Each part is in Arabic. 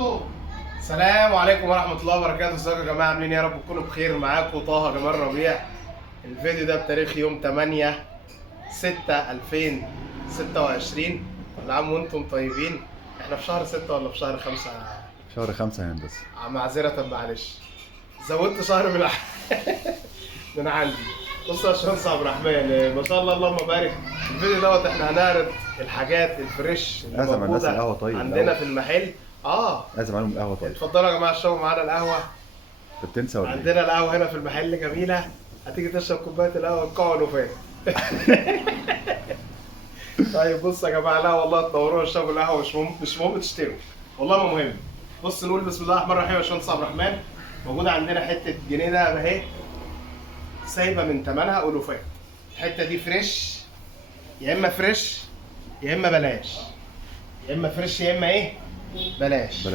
السلام عليكم ورحمة الله وبركاته. ازيكم يا جماعة؟ عاملين ايه؟ يا رب تكونوا بخير. معاكم طه جمال ربيع. الفيديو ده بتاريخ يوم 8/6/2026. كل عام وانتم طيبين. احنا في شهر 6 ولا في شهر 5؟ شهر 5 يا هندسة. معذرة معلش، زودت شهر من عندي. بص يا باشمهندس عبد الرحمن، ما شاء الله اللهم بارك. الفيديو دوت احنا هنعرض الحاجات الفريش اللي لازم الناس موجودة القهوة طيب عندنا الأول. في المحل. لازم عليهم القهوة طيب. اتفضلوا يا جماعة اشربوا معانا القهوة. انت بتنسى ولا ايه؟ عندنا القهوة هنا في المحل جميلة. هتيجي تشرب كوباية القهوة القهوة نوفات. طيب بص يا جماعة، لا والله تدوروا اشربوا القهوة، مش مهم تشتروا، والله ما مهم. بص نقول بسم الله الرحمن الرحيم. يا باشمهندس عبد الرحمن، موجودة عندنا حتة جنيه دهب اهي، سايبة من ثمنها ألوفات. الحتة دي فريش، يا إما فريش يا إما بلاش، يا إما فريش يا إما إيه؟ بلاش.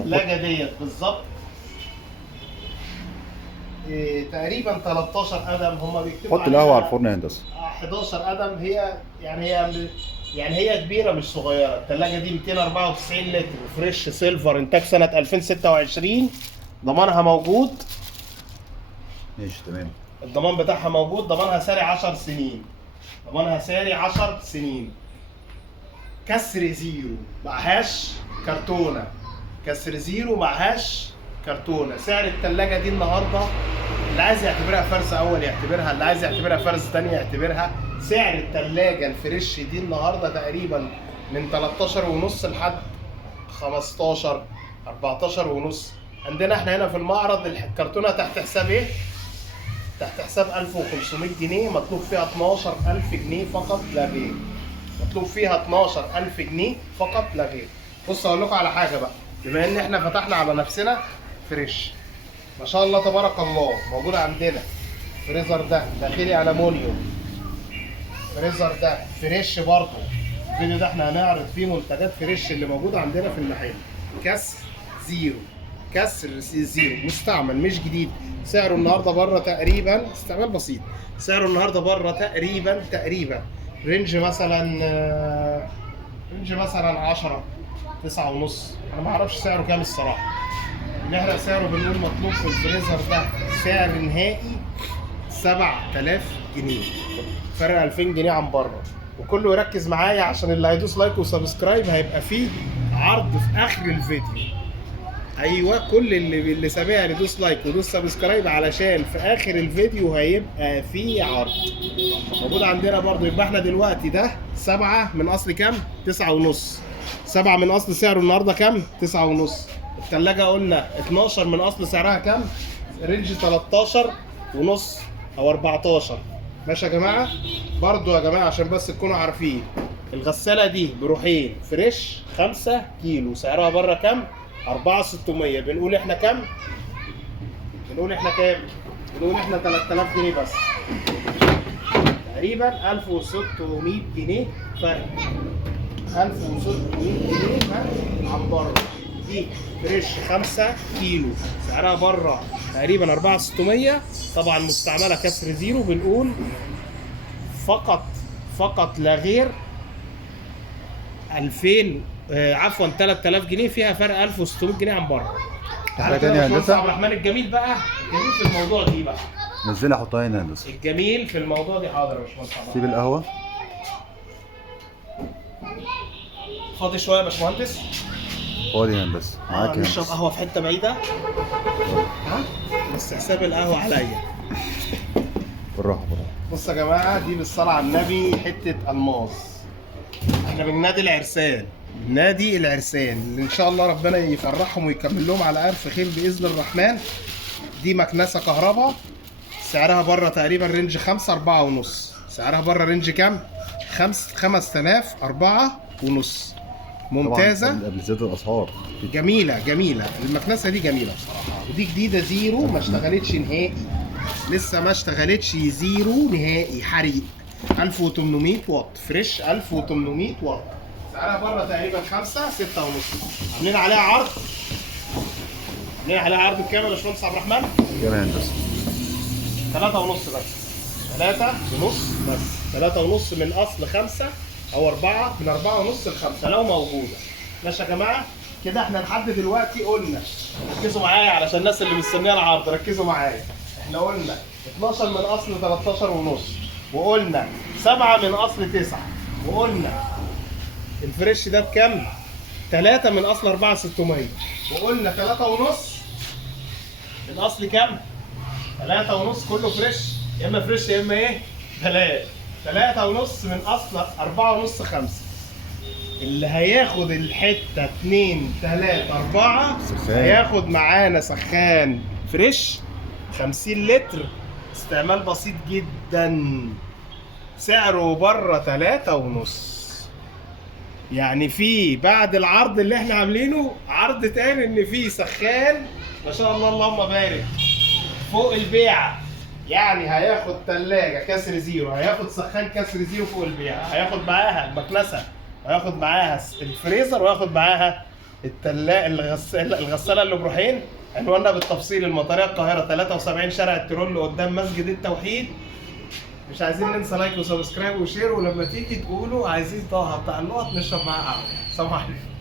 الثلاجة ديت بالظبط تقريبا 13 قدم. هما بيكتبوا حط القهوة على الفرن يا هندسة. 11 قدم. هي هي كبيرة مش صغيرة. الثلاجة دي 294 لتر فريش سيلفر، إنتاج سنة 2026. ضمانها موجود. ماشي تمام. الضمان بتاعها موجود. ضمانها ساري 10 سنين. ضمانها ساري 10 سنين. كسر زيرو، معهاش كرتونة. كسر زيرو، معهاش كرتونة. سعر التلاجة دي النهاردة، اللي عايز يعتبرها فرز أول يعتبرها، اللي عايز يعتبرها فرز تاني يعتبرها. سعر التلاجة الفريش دي النهاردة تقريبا من 13 ونص لحد 15 14 ونص. عندنا احنا هنا في المعرض الكرتونة تحت حساب ايه؟ تحت حساب 1500 جنيه. مطلوب فيها 12000 جنيه فقط لا غير. مطلوب فيها 12000 جنيه فقط لا غير. بص اقول لكم على حاجه بقى، بما ان احنا فتحنا على نفسنا فريش، ما شاء الله تبارك الله. موجود عندنا فريزر ده داخلي الومنيوم، فريزر ده فريش برضه. الفيديو ده احنا هنعرض فيه منتجات فريش اللي موجوده عندنا في المحل. كسر زيرو، كسر زيرو، مستعمل مش جديد. سعره النهارده بره تقريبا استعمال بسيط. سعره النهارده بره تقريبا رينج مثلا 10 9 ونص. انا ما اعرفش سعره كام الصراحه. نحرق سعره بنقول مطلوب في الفريزر ده سعر نهائي 7000 جنيه، فرق 2000 جنيه عن بره. وكله يركز معايا عشان اللي هيدوس لايك وسبسكرايب هيبقى فيه عرض في اخر الفيديو. ايوه، كل اللي سامعني يدوس لايك ويدوس سبسكرايب علشان في اخر الفيديو هيبقى فيه عرض. موجود عندنا برضو. يبقى احنا دلوقتي ده 7 من اصل كام؟ 9 ونص. 7 من اصل سعره النهارده كام؟ 9 ونص. الثلاجه قلنا 12 من اصل سعرها كام؟ رينج 13 ونص او 14. ماشي يا جماعه؟ برضو يا جماعه عشان بس تكونوا عارفين، الغساله دي بروحين فريش 5 كيلو، سعرها بره كام؟ 4600. بنقول احنا كام؟ بنقول احنا 3000 جنيه بس، تقريبا 1600 جنيه فرق. 1600 جنيه فرق عن بره. دي فريش 5 كيلو، سعرها بره تقريبا 4600. طبعا مستعمله كسر زيرو. بنقول فقط لا غير 3000 جنيه، فيها فرق 1600 جنيه عن بره. حاجه ثانيه يا هندسه. عبد الرحمن الجميل بقى، الجميل في الموضوع دي بقى، نزلها حطها هنا يا هندسه. الجميل في الموضوع دي. حاضر يا باشمهندس. سيب القهوه. فاضي شويه يا باشمهندس؟ فاضي يا هندسه، معاك يا نشرب هندسه. قهوه في حته بعيده. ها؟ بس حساب القهوه عليا. بالراحه. بص يا جماعه، دي بالصلاه على النبي حته الماس. احنا من نادي العرسان، نادي العرسان اللي ان شاء الله ربنا يفرحهم ويكمل لهم على الف خير باذن الرحمن. دي مكنسه كهرباء، سعرها بره تقريبا رينج 5 4 ونص. سعرها بره رينج كام؟ 5000 4 ونص. ممتازه قبل زياده الاسعار. جميله المكنسه دي جميله بصراحه. ودي جديده زيرو، ما اشتغلتش نهائي، لسه ما اشتغلتش زيرو نهائي. حريق 1800 واط فريش، 1800 واط. سعرها بره تقريبا 5 6 ونص. عاملين عليها عرض بكام يا باشمهندس عبد الرحمن؟ كام يا هندسه؟ 3 ونص بس. 3 ونص بس. 3 ونص من اصل 5 او 4، من 4 ونص ل 5 لو موجوده. ماشي يا جماعه؟ كده احنا لحد دلوقتي قلنا، ركزوا معايا علشان الناس اللي مستنيه العرض ركزوا معايا. احنا قلنا 12 من اصل 13 ونص، وقلنا 7 من اصل 9، وقلنا الفريش ده بكام؟ 3 من اصل 4600، وقلنا 3 ونص من اصل كام؟ 3 ونص كله فريش، يا اما فريش يا اما ايه؟ بلاش. 3 ونص من اصل 4 ونص 5. اللي هياخد الحته 2 3 4 سخان. هياخد معانا سخان فريش 50 لتر، استعمال بسيط جدا، سعره بره 3 ونص. يعني في بعد العرض اللي احنا عاملينه عرض تاني ان في سخان ما شاء الله اللهم بارك فوق البيعه. يعني هياخد ثلاجه كسر زيرو، هياخد سخان كسر زيرو فوق البيعه، هياخد معاها المكنسه، هياخد معاها الفريزر، وهياخد معاها الغساله اللي بروحين. عنواننا بالتفصيل: المطريه القاهره 73 شارع الترول قدام مسجد التوحيد. مش عايزين ننسى لايك وسبسكرايب وشير، ولما تيجي تقولوا عايزين طه بتاع النقط نشرب معاه قهوه. سلام عليكم.